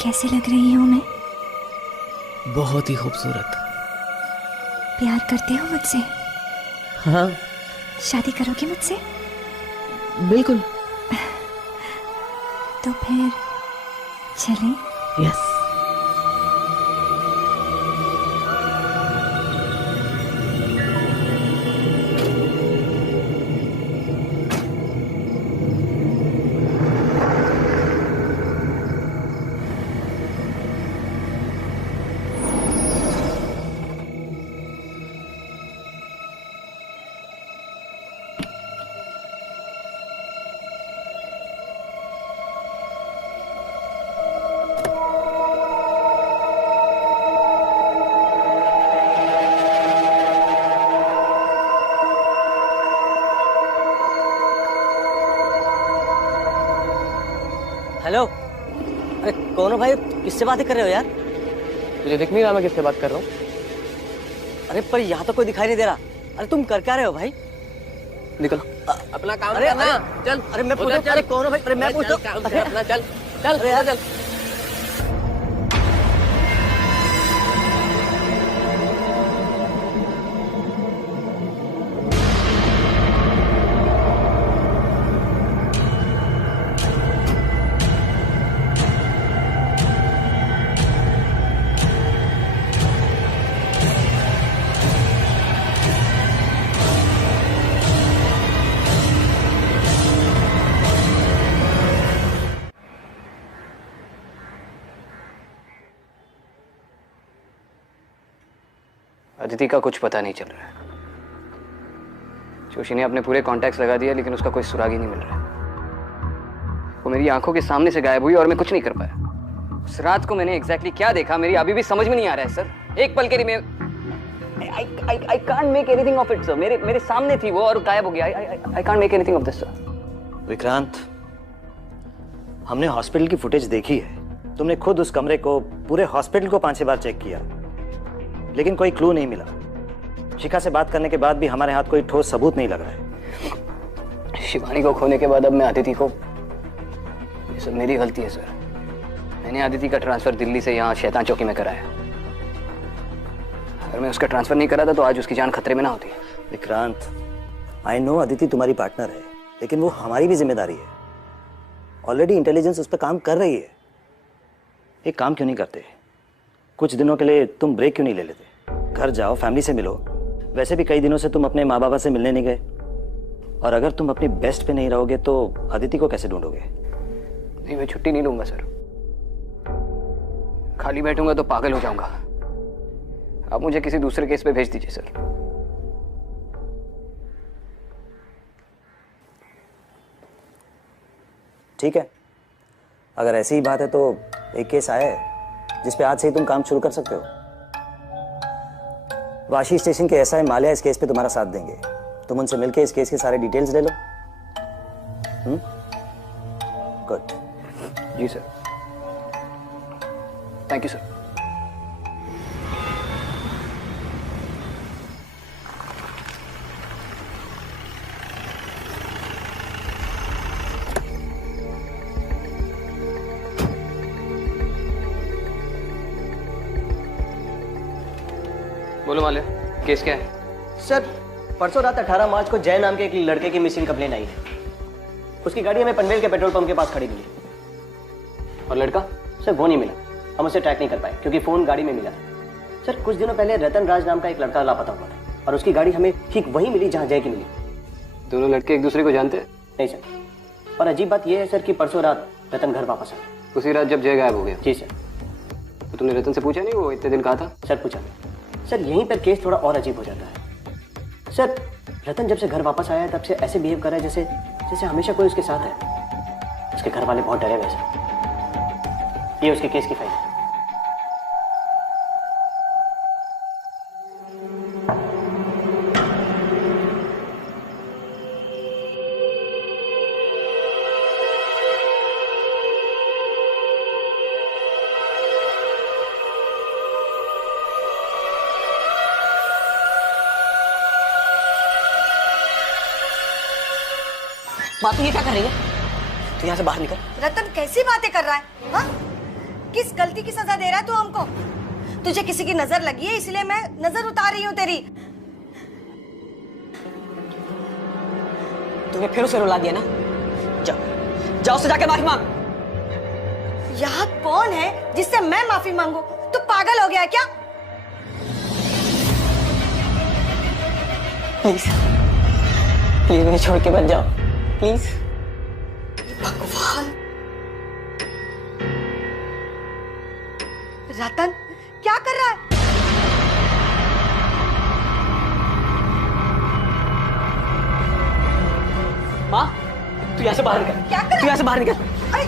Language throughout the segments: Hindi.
कैसी लग रही हूँ मैं? बहुत ही खूबसूरत। प्यार करते हो मुझसे? हाँ शादी करोगे मुझसे? बिल्कुल। तो फिर चलें? यस। हेलो। अरे कौन हो भाई, किससे बातें कर रहे हो यार? तुझे दिख नहीं रहा मैं किससे बात कर रहा हूँ? अरे पर यहाँ तो कोई दिखाई नहीं दे रहा। अरे तुम कर क्या रहे हो भाई? निकल अपना काम अरे करना। चल अरे मैं पूछता हूँ, अरे कौन हो भाई? अरे मैं पूछता हूँ। अरे अपना चल चल अरे यार चल। अदिति का कुछ पता नहीं चल रहा है। जोशी ने अपने पूरे कॉन्टैक्ट्स लगा दिया लेकिन उसका कोई सुराग ही नहीं मिल रहा। वो मेरी आंखों के सामने से गायब हुई और मैं कुछ नहीं कर पाया। उस रात को मैंने एग्जैक्टली क्या देखा मेरी अभी भी समझ में नहीं आ रहा है सर। एक पल के लिए I can't make anything of it sir. मेरे सामने थी वो और गायब हो गया। I can't make anything of this sir. Vikrant, हमने हॉस्पिटल की फुटेज देखी है। तुमने खुद उस कमरे को, पूरे हॉस्पिटल को 5-6 बार चेक किया लेकिन कोई क्लू नहीं मिला। शिखा से बात करने के बाद भी हमारे हाथ कोई ठोस सबूत नहीं लग रहा है। शिवानी को खोने के बाद अब मैं अदिति को, ये सब मेरी गलती है सर। मैंने अदिति का ट्रांसफर दिल्ली से यहाँ शैतान चौकी में कराया। अगर मैं उसका ट्रांसफर नहीं करा था तो आज उसकी जान खतरे में ना होती। विक्रांत, आई नो अदिति तुम्हारी पार्टनर है लेकिन वो हमारी भी जिम्मेदारी है। ऑलरेडी इंटेलिजेंस उस पर काम कर रही है। एक काम क्यों नहीं करते, कुछ दिनों के लिए तुम ब्रेक क्यों नहीं ले लेते? घर जाओ, फैमिली से मिलो। वैसे भी कई दिनों से तुम अपने माँ बाबा से मिलने नहीं गए और अगर तुम अपनी बेस्ट पे नहीं रहोगे तो अदिति को कैसे ढूंढोगे? नहीं, मैं छुट्टी नहीं लूंगा सर। खाली बैठूंगा तो पागल हो जाऊंगा। आप मुझे किसी दूसरे केस पे भेज दीजिए सर। ठीक है, अगर ऐसी ही बात है तो एक केस आया है जिस पे आज से ही तुम काम शुरू कर सकते हो। वाशी स्टेशन के एसआई माल्या इस केस पे तुम्हारा साथ देंगे। तुम उनसे मिलके इस केस के सारे डिटेल्स ले लो। गुड। जी सर, थैंक यू सर। बोलो माल्या, केस क्या है? सर, परसों रात 18 मार्च को जय नाम के एक लड़के की मिसिंग कंप्लेन आई है। उसकी गाड़ी हमें पनवेल के पेट्रोल पंप के पास खड़ी मिली। और लड़का? सर वो नहीं मिला, हम उसे ट्रैक नहीं कर पाए क्योंकि फोन गाड़ी में मिला था। सर कुछ दिनों पहले रतन राज नाम का एक लड़का लापता हुआ था और उसकी गाड़ी हमें ठीक वहीं मिली जहाँ जय की मिली। दोनों लड़के एक दूसरे को जानते हैं? नहीं सर, और अजीब बात यह है सर कि परसों रात रतन घर वापस आया। उसी रात जब जय गायब हो गया? जी सर। तो तुमने रतन से पूछा नहीं वो इतने दिन कहा था? सर पूछा। सर यहीं पर केस थोड़ा और अजीब हो जाता है। सर रतन जब से घर वापस आया है तब से ऐसे बिहेव कर रहा है जैसे जैसे हमेशा कोई उसके साथ है। उसके घर वाले बहुत डरे हुए सर। ये उसके केस की फाइल है। बात ये क्या कर रही है? तो यहाँ से बाहर निकल। रतन कैसी बातें कर रहा है? हाँ? किस गलती की सजा दे रहा है तू हमको? तुझे किसी की नजर लगी है इसलिए मैं नजर उतार रही हूँ तेरी। तूने फिर उसे रुला दिया ना? जाओ जाओ उससे जाके माफी मांग। यहाँ कौन है जिससे मैं माफी मांगू? तू पागल हो गया है क्या? प्लीज प्लीज मुझे छोड़ के मत जाओ प्लीज। भगवान, रतन क्या कर रहा है? माँ तू यहाँ से बाहर निकल। क्या कर रहा है? तू यहाँ से बाहर निकल। अरे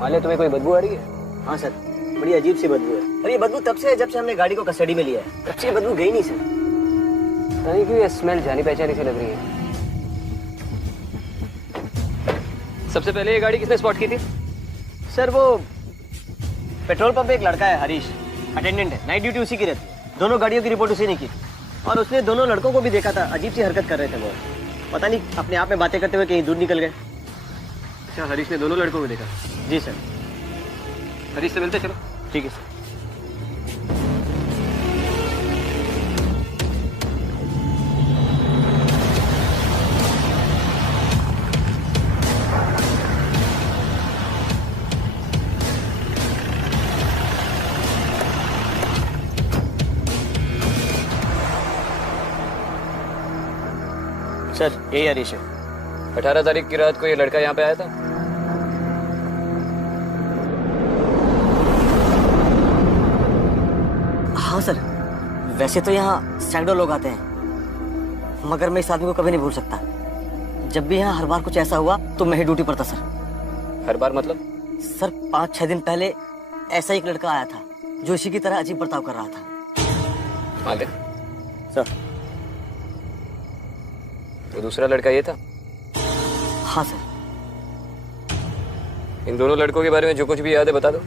माले तुम्हें कोई बदबू आ रही है? हाँ सर, बड़ी अजीब सी बदबू है। और ये बदबू तब से है जब से हमने गाड़ी को कस्टडी में लिया है। तब से ये बदबू गई नहीं सर। पता नहीं क्यों ये स्मेल जानी पहचानी सी लग रही है। सबसे पहले ये गाड़ी किसने स्पॉट की थी? सर वो पेट्रोल पंप पे एक लड़का है हरीश, अटेंडेंट है, नाइट ड्यूटी उसी की रहती है। दोनों गाड़ियों की रिपोर्ट उसी ने की और उसने दोनों लड़कों को भी देखा था। अजीब सी हरकत कर रहे थे वो, पता नहीं अपने आप में बातें करते हुए कहीं दूर निकल गए। अच्छा, हरीश ने दोनों लड़कों को देखा? जी सर। हरीश से मिलते चलो। ठीक है सर। सर यही हरीश है। 18 तारीख की रात को ये लड़का यहाँ पे आया था? हाँ सर, वैसे तो यहाँ सैकड़ों लोग आते हैं, मगर मैं इस आदमी को कभी नहीं भूल सकता। जब भी यहाँ हर बार कुछ ऐसा हुआ तो मैं ही ड्यूटी पर था सर। हर बार मतलब? सर 5-6 दिन पहले ऐसा एक लड़का आया था जो इसी की तरह अजीब बर्ताव कर रहा था। मालिक सर। तो दूसरा लड़का ये था? हाँ सर। इन दोनों लड़कों के बारे में जो कुछ भी याद है बता दो।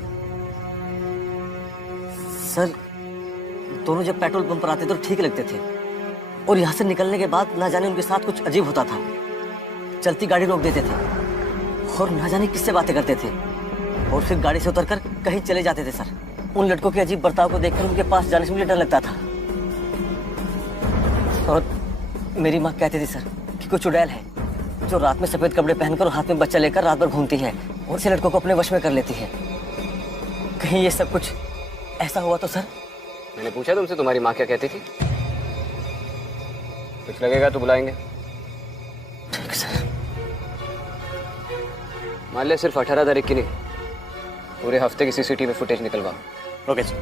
सर दोनों जब पेट्रोल पंप पर आते तो ठीक लगते थे और यहाँ से निकलने के बाद ना जाने उनके साथ कुछ अजीब होता था। चलती गाड़ी रोक देते थे और ना जाने किससे बातें करते थे और फिर गाड़ी से उतरकर कहीं चले जाते थे सर। उन लड़कों के अजीब बर्ताव को देखकर उनके पास जाने से मुझे डर लगता था। और मेरी माँ कहती थी सर कि कोई चुड़ैल है जो रात में सफेद कपड़े पहनकर और हाथ में बच्चा लेकर रात भर घूमती है और ऐसे लड़कों को अपने वश में कर लेती है। कहीं ये सब कुछ ऐसा हुआ तो सर? मैंने पूछा तुमसे तुम्हारी माँ क्या कहती थी? कुछ लगेगा तो बुलाएंगे। ठीक है सर। मान ले सिर्फ 18 तारीख की नहीं, पूरे हफ्ते की सीसीटीवी फुटेज निकलवा। Okay sir.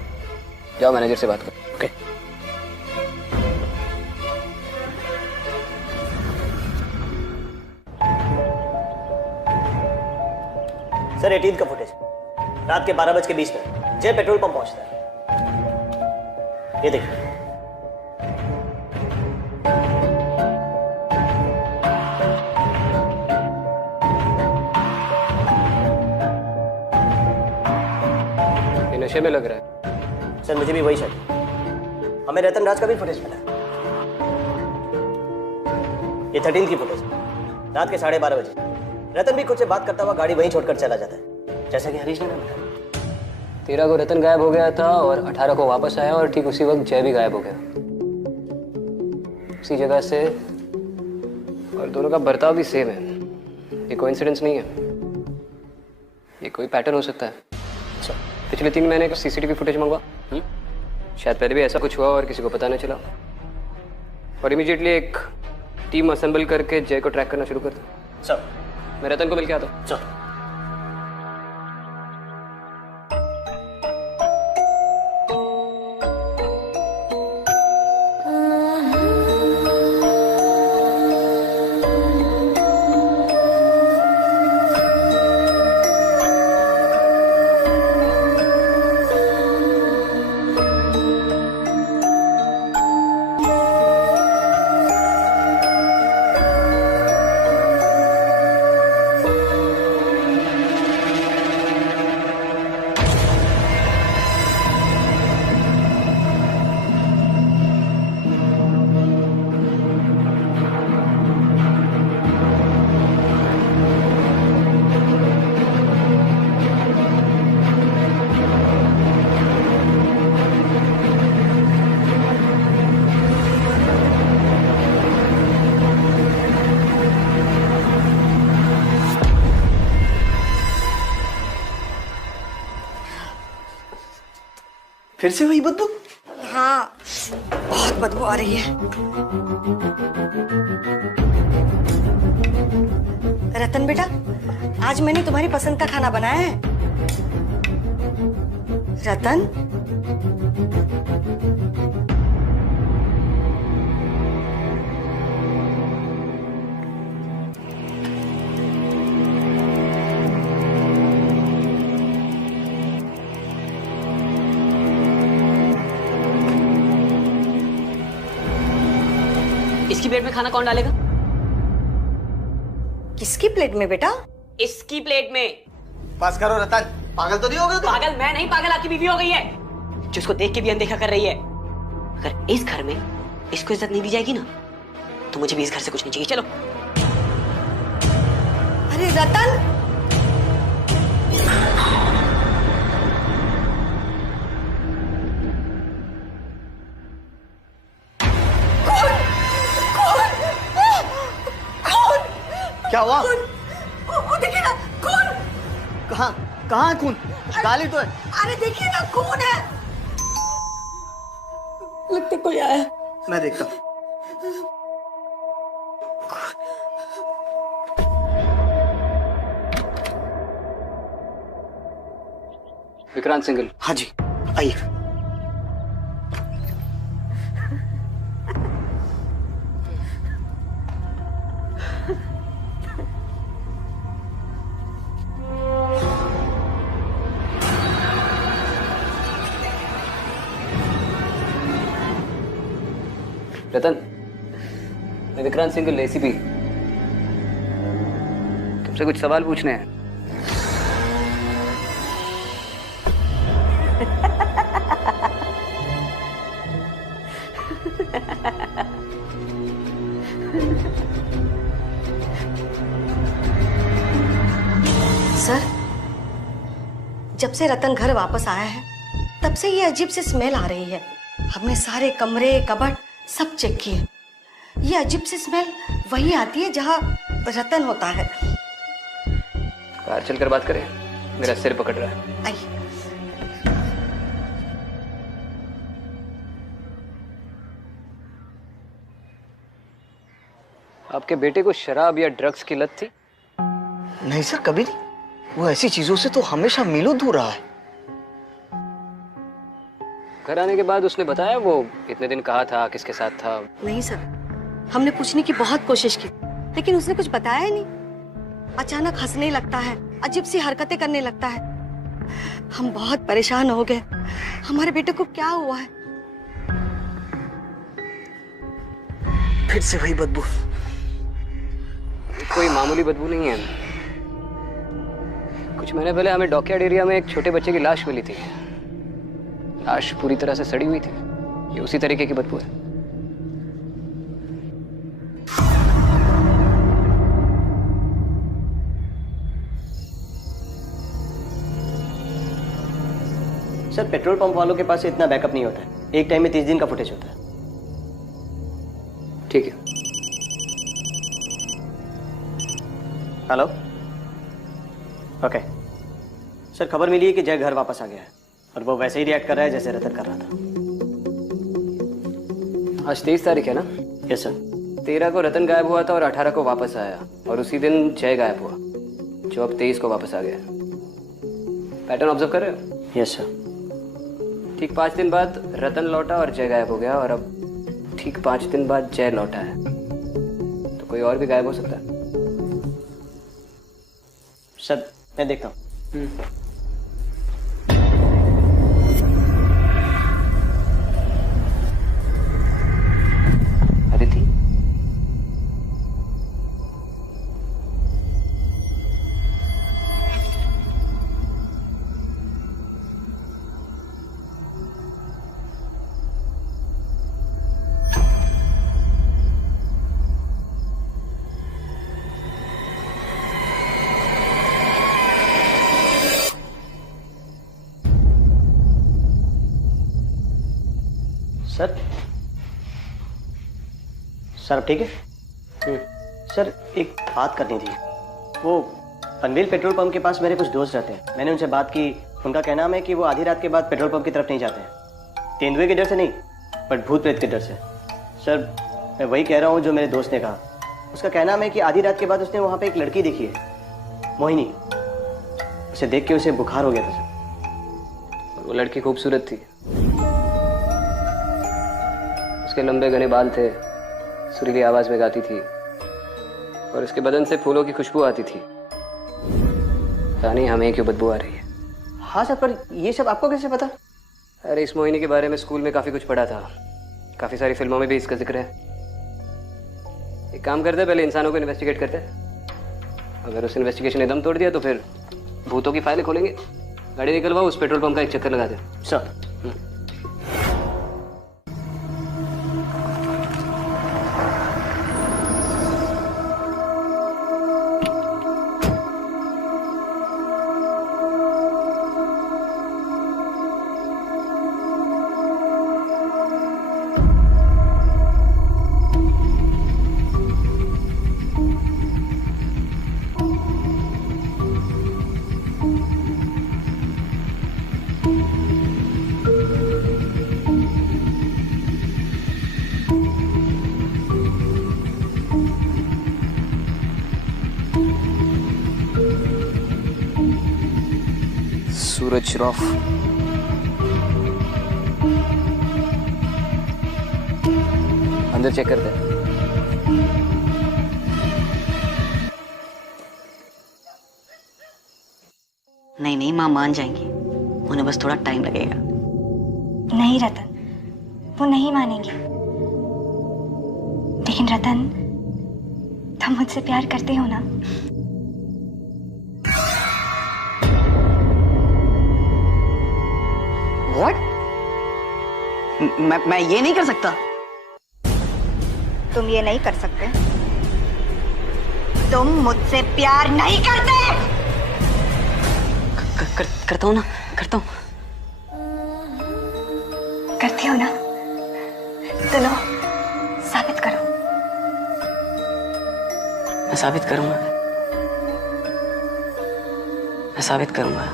जाओ मैनेजर से बात करो। ओके। सर 18 का फुटेज रात के 12:20 जय पेट्रोल पंप पहुंचता है। ये देखिए। ये नशे में लग रहा है। सर मुझे भी वही शक। हमें रतन राज का भी फुटेज मिला है। ये 13 की फुटेज रात के 12:30 बजे। रतन भी खुद से बात करता हुआ गाड़ी वहीं छोड़कर चला जाता है, जैसा कि हरीश ने ना बताया। 13 को रतन गायब हो गया था और 18 को वापस आया और ठीक उसी वक्त जय भी गायब हो गया उसी जगह से, और दोनों का बर्ताव भी सेम है। ये कोइंसिडेंस नहीं है, ये कोई पैटर्न हो सकता है। अच्छा। पिछले 3 महीने का सीसीटीवी फुटेज मंगवा। शायद पहले भी ऐसा कुछ हुआ और किसी को पता न चला, और इमीडिएटली एक टीम असेंबल करके जय को ट्रैक करना शुरू कर दो। सर मैं रतन को मिल के आता हूँ। चल। फिर से वही बदबू? हाँ, बहुत बदबू आ रही है। रतन बेटा, आज मैंने तुम्हारी पसंद का खाना बनाया है। रतन, इसकी प्लेट में खाना कौन डालेगा? किसकी प्लेट में बेटा? इसकी प्लेट में। पास करो रतन, पागल तो नहीं हो गए तुम? पागल मैं नहीं, पागल आपकी बीवी हो गई है, जिसको देख के भी अनदेखा कर रही है। अगर इस घर में इसको इज्जत नहीं दी जाएगी ना, तो मुझे भी इस घर से कुछ नहीं चाहिए। चलो। अरे रतन, क्या हुआ? वो देखिए ना, खून। कहाँ कहाँ है खून? गाली तो है। अरे देखिए ना, खून है। लगता कोई आया। मैं देखता हूँ। विक्रांत सिंघल। हाँ जी, आइए। रतन, मैं विक्रांत सिंघल, एसीपी। तुमसे कुछ सवाल पूछने हैं। सर, जब से रतन घर वापस आया है, तब से ये अजीब सी स्मेल आ रही है। हमने सारे कमरे, कबर्ड सब चेक किए। ये अजीब सी स्मेल वही आती है जहाँ रतन होता है। बाहर चलकर बात करें, मेरा सिर पकड़ रहा है। आइए। आपके बेटे को शराब या ड्रग्स की लत थी? नहीं सर, कभी नहीं। वो ऐसी चीजों से तो हमेशा मीलों दूर रहा है। घर आने के बाद उसने बताया वो इतने दिन कहाँ था, किसके साथ था? नहीं सर, हमने पूछने की बहुत कोशिश की, लेकिन उसने कुछ बताया ही नहीं। अचानक हंसने लगता है, अजीब सी हरकतें करने लगता है। हम बहुत परेशान हो गए। हमारे बेटे को क्या हुआ है? फिर से वही बदबू। कोई मामूली बदबू नहीं है। कुछ महीने पहले हमें डॉकयार्ड एरिया में एक छोटे बच्चे की लाश मिली थी। लाश पूरी तरह से सड़ी हुई थी। ये उसी तरीके की बदबू है। सर, पेट्रोल पंप वालों के पास इतना बैकअप नहीं होता है। एक टाइम में 30 दिन का फुटेज होता है। ठीक है। हेलो। ओके सर, खबर मिली है कि जय घर वापस आ गया है और वो वैसे ही रिएक्ट कर रहा है जैसे रतन कर रहा था। आज 23 तारीख है ना? Yes sir. 13 को रतन गायब हुआ था और 18 को वापस आया, और उसी दिन जय गायब हुआ, जो अब 23 को वापस आ गया। पैटर्न ऑब्जर्व कर रहे हो? Yes sir. ठीक 5 दिन बाद रतन लौटा और जय गायब हो गया, और अब ठीक 5 दिन बाद जय लौटा है। तो कोई और भी गायब हो सकता है। सर, मैं देखता हूँ। अदिति, सर, सर अब ठीक है? सर, एक बात करनी थी। वो पनवेल पेट्रोल पंप के पास मेरे कुछ दोस्त रहते हैं। मैंने उनसे बात की। उनका कहना है कि वो आधी रात के बाद पेट्रोल पंप की तरफ नहीं जाते हैं। तेंदुए के डर से नहीं, बट भूत प्रेत के डर से। सर मैं वही कह रहा हूँ जो मेरे दोस्त ने कहा। उसका कहना है कि आधी रात के बाद उसने वहाँ पे एक लड़की देखी है, मोहिनी। उसे देख के उसे बुखार हो गया था सर। और वो लड़की खूबसूरत थी, उसके लंबे घने बाल थे, सुरीली आवाज में गाती थी और उसके बदन से फूलों की खुशबू आती थी। पता नहीं हमें क्यों बदबू आ रही है। हाँ सर, पर ये सब आपको कैसे पता? अरे इस मोहिनी के बारे में स्कूल में काफी कुछ पढ़ा था, काफी सारी फिल्मों में भी इसका जिक्र है। एक काम करते हैं, पहले इंसानों को इन्वेस्टिगेट करते हैं। अगर उस इन्वेस्टिगेशन ने दम तोड़ दिया तो फिर भूतों की फाइलें खोलेंगे। गाड़ी निकलवाओ, उस पेट्रोल पंप का एक चक्कर लगा दे। सर सूरज श्रॉफ, अंदर चेक करते हैं। नहीं नहीं, माँ मान जाएंगी, उन्हें बस थोड़ा टाइम लगेगा। नहीं रतन, वो नहीं मानेंगे। लेकिन रतन, तुम मुझसे प्यार करते हो ना? What? मैं ये नहीं कर सकता। तुम ये नहीं कर सकते। तुम मुझसे प्यार नहीं करते। करता हूँ ना, करता हूँ। करते हो ना? तो लो, साबित करो। मैं साबित करूंगा, मैं साबित करूंगा।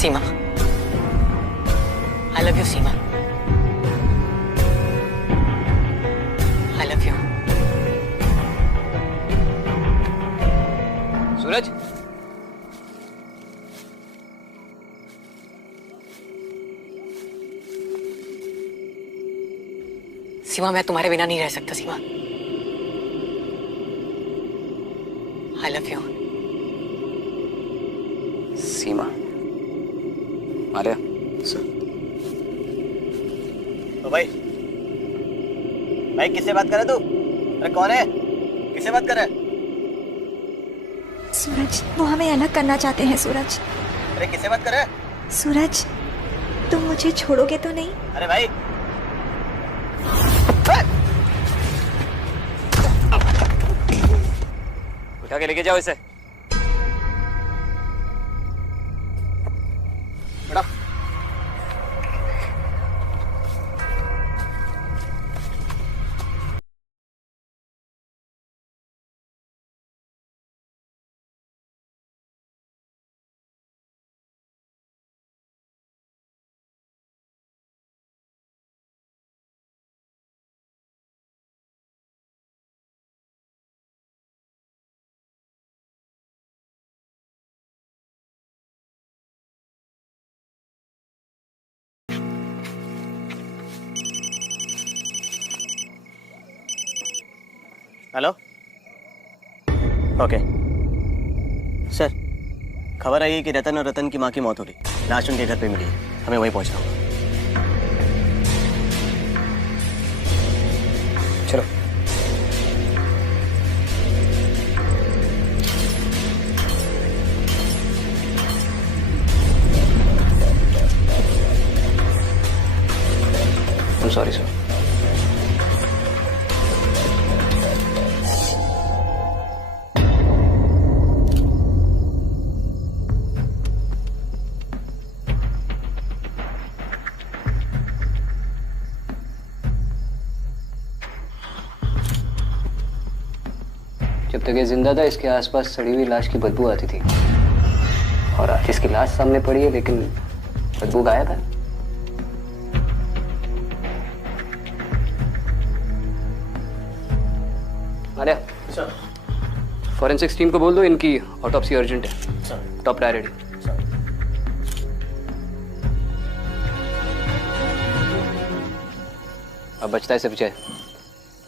सीमा, I love you, Seema. I love you। सूरज, सीमा, मैं तुम्हारे बिना नहीं रह सकता सीमा। I love you। Seema, Maria. Sir तो भाई किससे बात कर रहा है तू? अरे कौन है? किससे बात कर रहा है? सूरज, वो हमें अलग करना चाहते हैं। सूरज, अरे किससे बात कर रहा है? सूरज, तुम मुझे छोड़ोगे तो नहीं? अरे भाई उठा के लेके जाओ इसे। बड़ा हेलो, ओके सर, खबर आई है कि रतन और रतन की माँ की मौत हो गई। लाश उनके घर पे मिली है, हमें वहीं पहुंचना होगा। चलो। I'm sorry, sir. तक ये जिंदा था इसके आसपास सड़ी हुई लाश की बदबू आती थी, और आज इसकी लाश सामने पड़ी है लेकिन बदबू गायब है। आलिया, सर। फॉरेंसिक्स टीम को बोल दो इनकी ऑटोप्सी अर्जेंट है, सर। Top priority. सर। अब बचता है सिर्फ जय।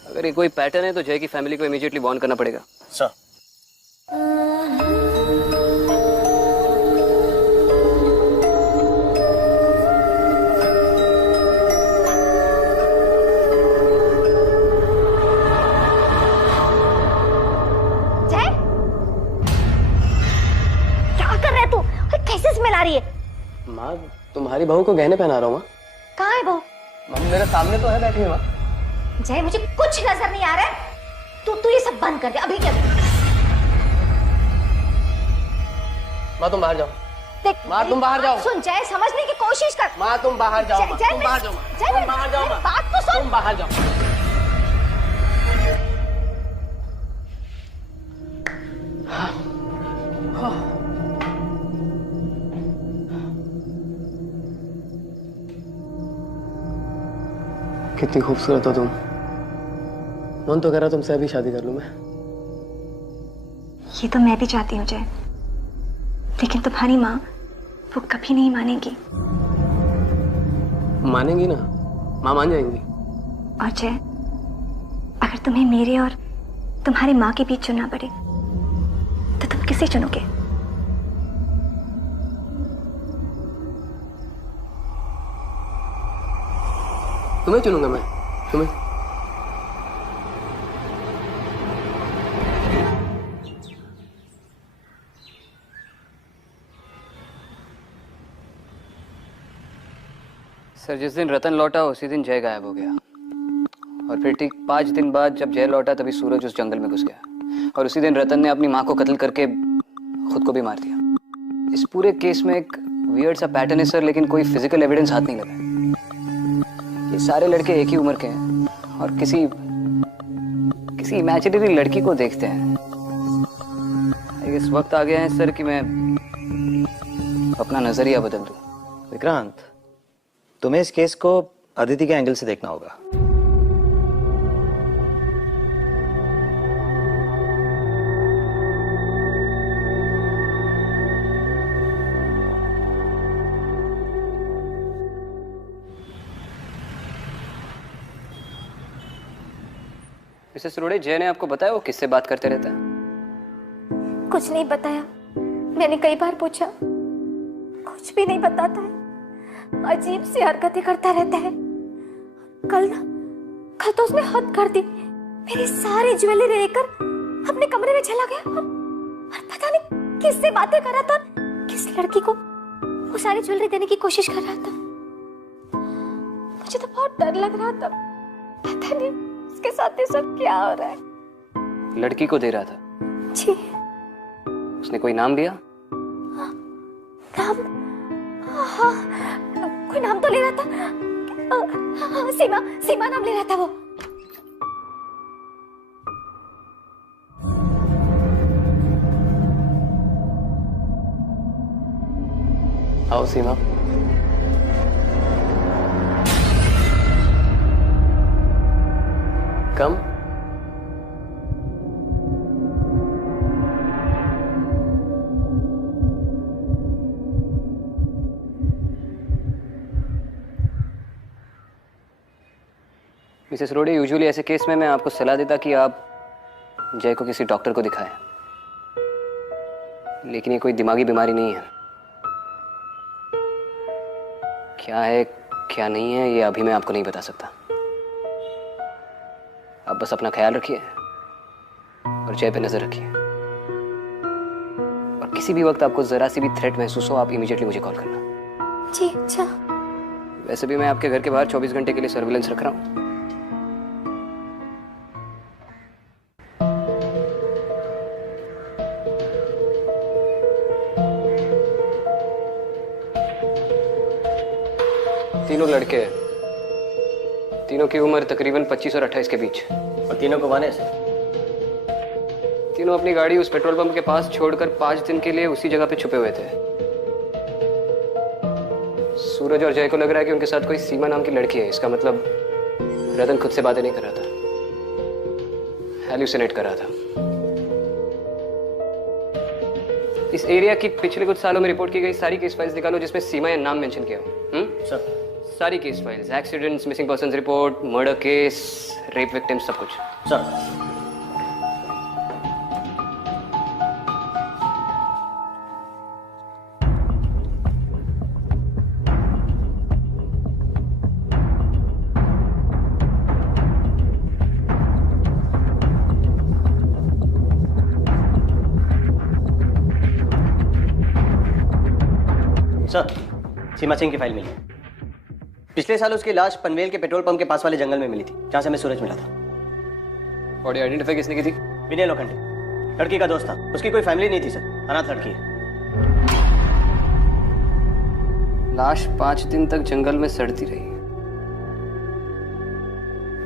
अगर ये कोई पैटर्न है तो जय की फैमिली को इमीडिएटली वार्न करना पड़ेगा। सर। जय, क्या कर रहा है तू? और कैसे स्मेल आ रही है? माँ, तुम्हारी बहू को गहने पहना रहा हूँ। कहाँ है वो? माँ मेरे सामने तो है बैठी हुई। माँ जय, मुझे कुछ नजर नहीं आ रहा है। तू ये सब बंद कर दे अभी के अभी। माँ तुम बाहर जाओ। देख, माँ, तुम बाहर जाओ। सुन जय, समझने की कोशिश कर। माँ तुम बाहर जाओ। माँ, जय, तुम बाहर जाओ। जय, तुम बाहर जाओ। मेरी माँ, बात तो सुन। तुम बाहर जाओ। कितनी खूबसूरत हो तुम। मन तो कह रहा तुमसे अभी शादी कर लूं मैं। ये तो मैं भी चाहती हूँ जय, लेकिन तुम्हारी माँ वो कभी नहीं मानेगी। मानेंगी ना, माँ मान जाएंगी। और जय, अगर तुम्हें मेरे और तुम्हारी माँ के बीच चुनना पड़े तो तुम किसे चुनोगे? तुम्हें चुनूंगा मैं, तुम्हें। सर, जिस दिन रतन लौटा उसी दिन जय गायब हो गया, और फिर ठीक 5 दिन बाद जब जय लौटा तभी सूरज उस जंगल में घुस गया, और उसी दिन रतन ने अपनी माँ को कत्ल करके खुद को भी मार दिया। इस पूरे केस में एक वियर्ड सा पैटर्न है सर, लेकिन कोई फिजिकल एविडेंस हाथ नहीं लगा। ये सारे लड़के एक ही उम्र के हैं और किसी इमेजिनरी लड़की को देखते हैं। इस वक्त आ गया है सर कि मैं अपना नजरिया बदल दूं। विक्रांत, तुम्हें इस केस को अदिति के एंगल से देखना होगा। मिसेस रोड़े, जय ने आपको बताया वो किससे बात करते रहता है? कुछ नहीं बताया, मैंने कई बार पूछा, कुछ भी नहीं बताता है। अजीब सी हरकतें करता रहता है। कल तो उसने हद कर दी, मेरी सारी ज्वेलरी लेकर अपने कमरे में चला गया और पता नहीं किससे बातें कर रहा था, किस लड़की को वो सारी ज्वेलरी देने की कोशिश कर रहा था। मुझे तो बहुत डर लग रहा था, पता नहीं उसके साथ ये सब क्या हो रहा है। लड़की को दे रहा था? जी। उसने कोई नाम लिया? नाम? हाँ, कोई नाम तो ले रहा था। सीमा नाम ले रहा था वो। आओ सीमा। कम। मिसेस रोडे, यूजुअली ऐसे केस में मैं आपको सलाह देता कि आप जय को किसी डॉक्टर को दिखाएं, लेकिन ये कोई दिमागी बीमारी नहीं है। क्या है क्या नहीं है ये अभी मैं आपको नहीं बता सकता। आप बस अपना ख्याल रखिए और जय पे नजर रखिए, और किसी भी वक्त आपको जरा सी भी थ्रेट महसूस हो आप इमीडिएटली मुझे कॉल करना। जी अच्छा। वैसे भी मैं आपके घर के बाहर 24 घंटे के लिए सर्विलेंस रख रहा हूँ। तीनों लड़के हैं, तीनों की उम्र तकरीबन 25 और 28 के बीच। और तीनों को माने से? तीनों अपनी गाड़ी उस पेट्रोल पंप के पास छोड़कर 5 दिन के लिए उसी जगह पे छुपे हुए थे। सूरज और जय को लग रहा है कि उनके साथ कोई सीमा नाम की लड़की है। इसका मतलब रतन खुद से बातें नहीं कर रहा था, हेल्यूसिनेट कर रहा था। इस एरिया की पिछले कुछ सालों में रिपोर्ट की गई सारी केस फाइल्स निकालो जिसमें सीमा या नाम मेंशन किया हो। सर सारी case files, accidents, missing persons report, murder case, rape victims, सब कुछ। सर सर, सीमा सिंह की फाइल मिली। पिछले साल उसकी लाश पनवेल के पेट्रोल पंप के पास वाले जंगल में मिली थी, जहां से हमें सूरज मिला था। बॉडी आइडेंटिफाई किसने की थी? विनय लोखंडे, लड़की का दोस्त था। उसकी कोई फैमिली नहीं थी सर, अनाथ लड़की है। लाश 5 दिन तक जंगल में सड़ती रही।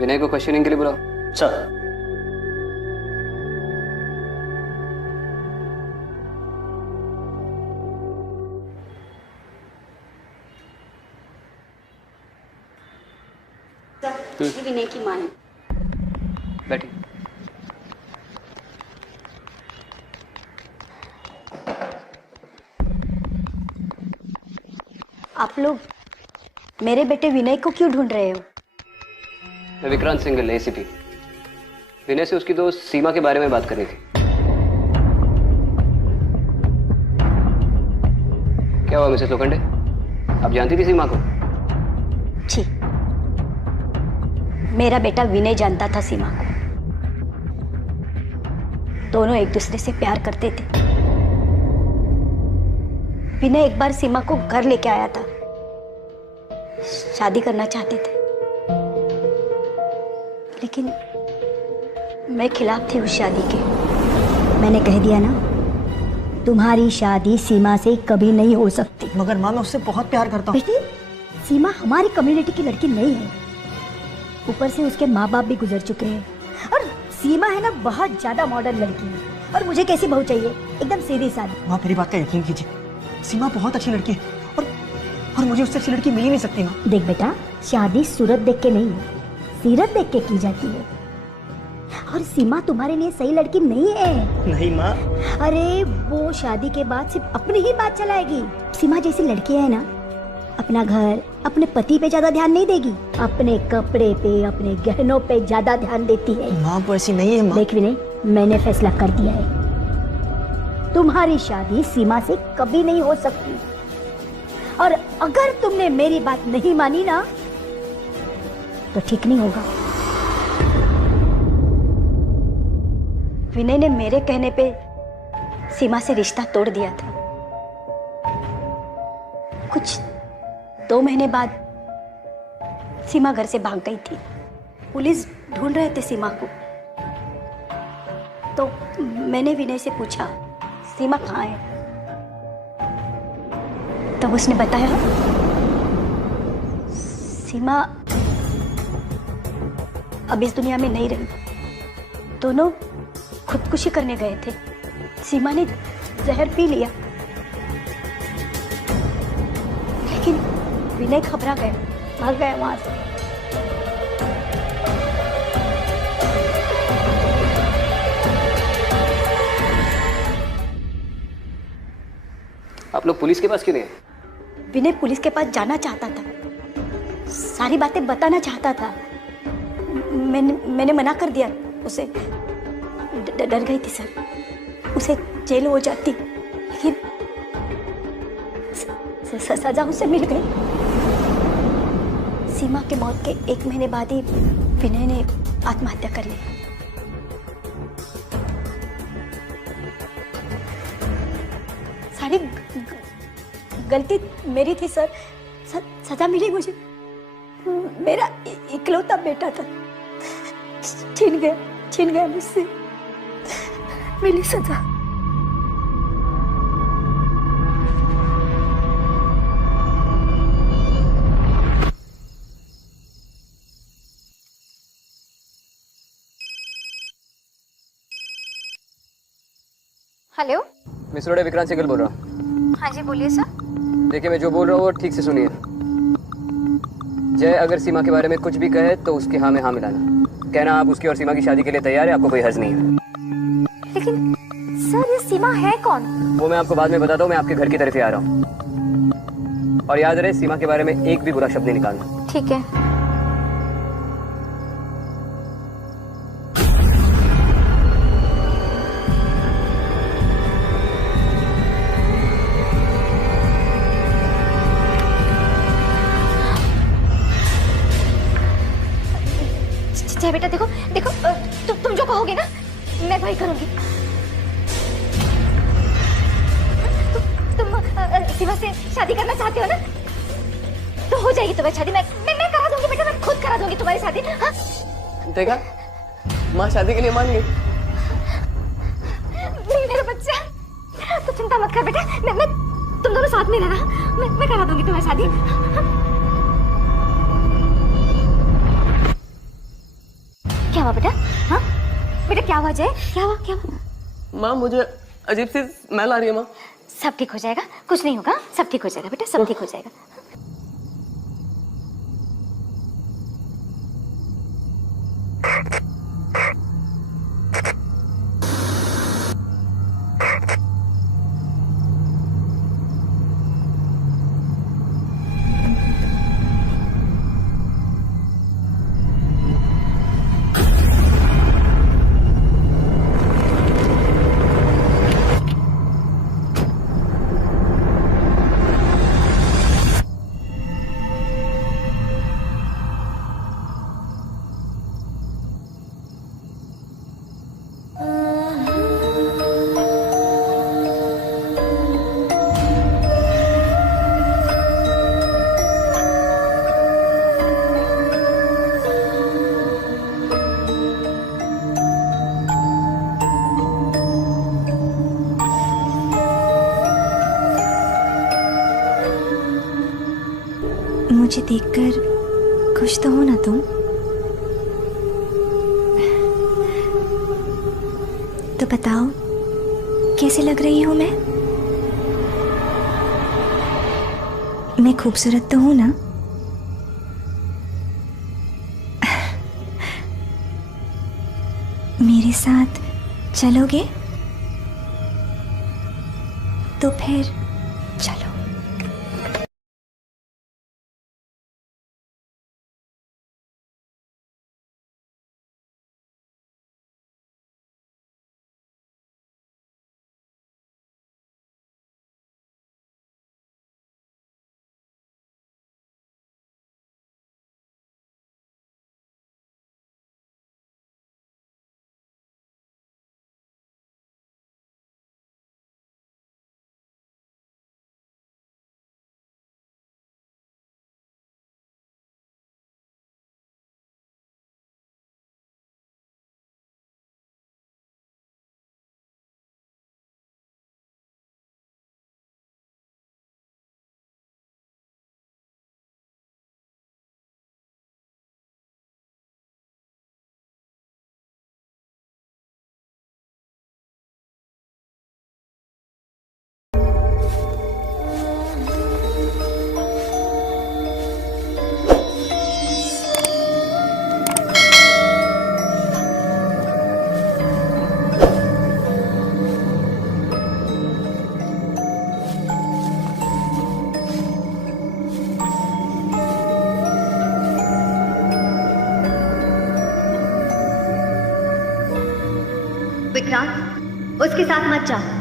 विनय को क्वेश्चनिंग के लिए बुलाओ। सर ये विनय की मां है। बैठी। आप लोग मेरे बेटे विनय को क्यों ढूंढ रहे हो? मैं विक्रांत सिंघल, एसीपी। विनय से उसकी दोस्त सीमा के बारे में बात करनी थी। क्या हुआ मिसेस लोखंडे, आप जानती थी सीमा को? छी, मेरा बेटा विनय जानता था सीमा को। दोनों एक दूसरे से प्यार करते थे। विनय एक बार सीमा को घर लेके आया था, शादी करना चाहते थे, लेकिन मैं खिलाफ थी उस शादी के। मैंने कह दिया ना, तुम्हारी शादी सीमा से कभी नहीं हो सकती। मगर माँ, मैं उससे बहुत प्यार करता हूँ। बेटी, सीमा हमारी कम्युनिटी की लड़की नहीं है। ऊपर से उसके माँ बाप भी गुजर चुके हैं, और सीमा है ना बहुत ज्यादा मॉडर्न लड़की है। और मुझे कैसी बहू चाहिए? एकदम सीधी सादी। माँ, मेरी बात का यकीन कीजिए, सीमा बहुत अच्छी लड़की है, और मुझे उससे अच्छी लड़की मिल ही नहीं सकती माँ। देख बेटा, शादी सूरत देख के नहीं, सीरत देख के की जाती है। और सीमा तुम्हारे लिए सही लड़की नहीं है। नहीं माँ। अरे वो शादी के बाद सिर्फ अपनी ही बात चलाएगी। सीमा जैसी लड़की है ना, अपना घर, अपने पति पे ज्यादा ध्यान नहीं देगी, अपने कपड़े पे, अपने गहनों पे ज्यादा ध्यान देती है। माँ, वो ऐसी नहीं है माँ। देख विनय, मैंने फैसला कर दिया है, तुम्हारी शादी सीमा से कभी नहीं हो सकती। और अगर तुमने मेरी बात नहीं मानी ना, तो ठीक नहीं होगा। विनय ने मेरे कहने पे सीमा से रिश्ता तोड़ दिया था। कुछ 2 महीने बाद सीमा घर से भाग गई थी। पुलिस ढूंढ रहे थे सीमा को। तो मैंने विनय से पूछा, सीमा कहाँ है? तब उसने बताया, सीमा अब इस दुनिया में नहीं रही। दोनों खुदकुशी करने गए थे। सीमा ने जहर पी लिया, लेकिन विनय घबरा गया, भाग गया वहां से। आप लोग पुलिस के पास क्यों नहीं आए? विनय पुलिस के पास जाना चाहता था, सारी बातें बताना चाहता था। मैंने मना कर दिया उसे। डर गई थी सर, उसे जेल हो जाती, लेकिन सजा उसे मिल गई। सीमा के मौत के 1 महीने बाद ही विनय ने आत्महत्या कर ली। सारी गलती मेरी थी सर, सजा मिली मुझे। मेरा इकलौता बेटा था, छीन गया मुझसे, मिली सजा। हेलो। मिस रोडे, विक्रांत सिंगल बोल रहा हूँ। हाँ जी बोलिए सर। देखिए, मैं जो बोल रहा हूँ वो ठीक से सुनिए। जय अगर सीमा के बारे में कुछ भी कहे तो उसके हाँ में हाँ मिलाना। कहना आप उसकी और सीमा की शादी के लिए तैयार है, आपको कोई हर्ज नहीं है। लेकिन सर ये सीमा है कौन? वो मैं आपको बाद में बताता हूँ, मैं आपके घर की तरफ ही आ रहा हूँ। और याद रहे, सीमा के बारे में एक भी बुरा शब्द नहीं निकालना। ठीक है। जय बेटा देखो देखो, तुम जो कहोगे ना मैं वही करूंगी। तुम सीमा से शादी करना चाहते हो ना, तो हो जाएगी तुम्हारी शादी। मैं करा दूंगी बेटा, मैं खुद करा दूंगी तुम्हारी शादी। हाँ? देखा, माँ शादी के लिए मान गई। मेरा बच्चा, तो चिंता मत कर बेटा, मैं तुम दोनों साथ में रहना। मैं करा दूंगी तुम्हारी शादी। क्या हुआ बेटा? हाँ बेटा, क्या हुआ जय? क्या हुआ? माँ मुझे अजीब सी स्मेल आ रही है माँ। सब ठीक हो जाएगा, कुछ नहीं होगा, सब ठीक हो जाएगा बेटा, सब ठीक हो जाएगा। मुझे देखकर खुश तो हो ना तुम? तो बताओ कैसे लग रही हूं मैं खूबसूरत तो हूं ना? मेरे साथ चलोगे? तो फिर चलो। विक्रांत, उसके साथ मत जाओ।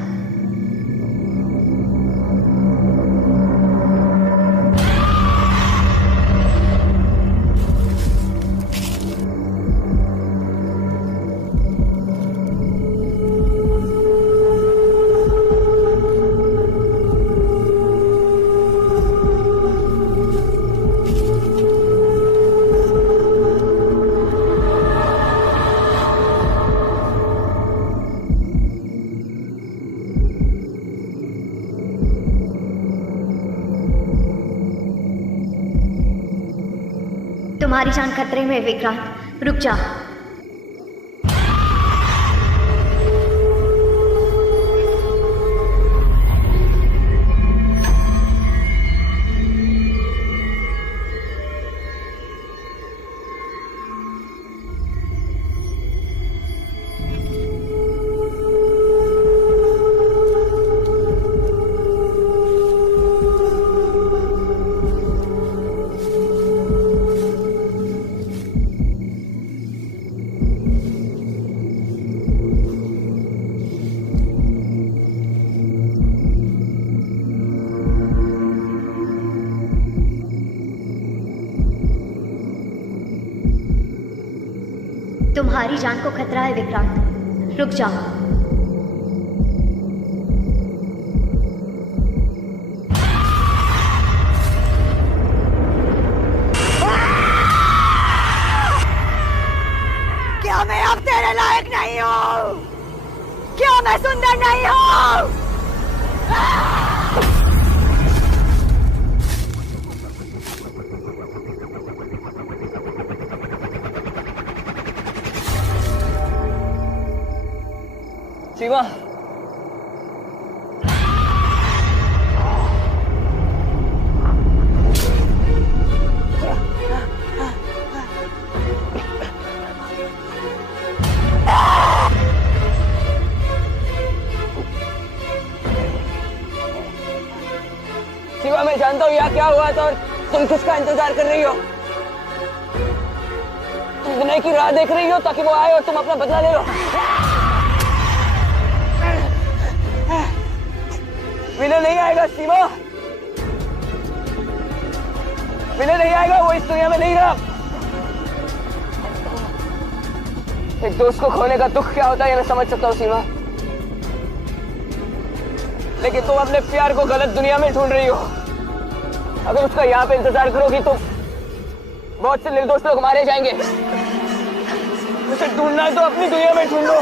तुम्हारी जान खतरे में, विक्रांत, रुक जा। तुम्हारी जान को खतरा है विक्रांत, रुक जाओ। क्या मैं अब तेरे लायक नहीं हूँ? क्या मैं सुंदर नहीं हूँ? सीमा, सीमा, मैं जानता हूँ यहाँ क्या हुआ था और तुम किसका इंतजार कर रही हो। तुम विनय की राह देख रही हो ताकि वो आए और तुम अपना बदला ले लो। विनय नहीं आएगा सीमा, विनय नहीं आएगा। वो इस दुनिया में नहीं रहा। एक दोस्त को खोने का दुख क्या होता है ये मैं समझ सकता हूँ सीमा, लेकिन तुम अपने प्यार को गलत दुनिया में ढूंढ रही हो। अगर उसका यहाँ पे इंतजार करोगी तो बहुत से निर्दोष लोग मारे जाएंगे। उसे ढूंढना है तो अपनी दुनिया में ढूंढो।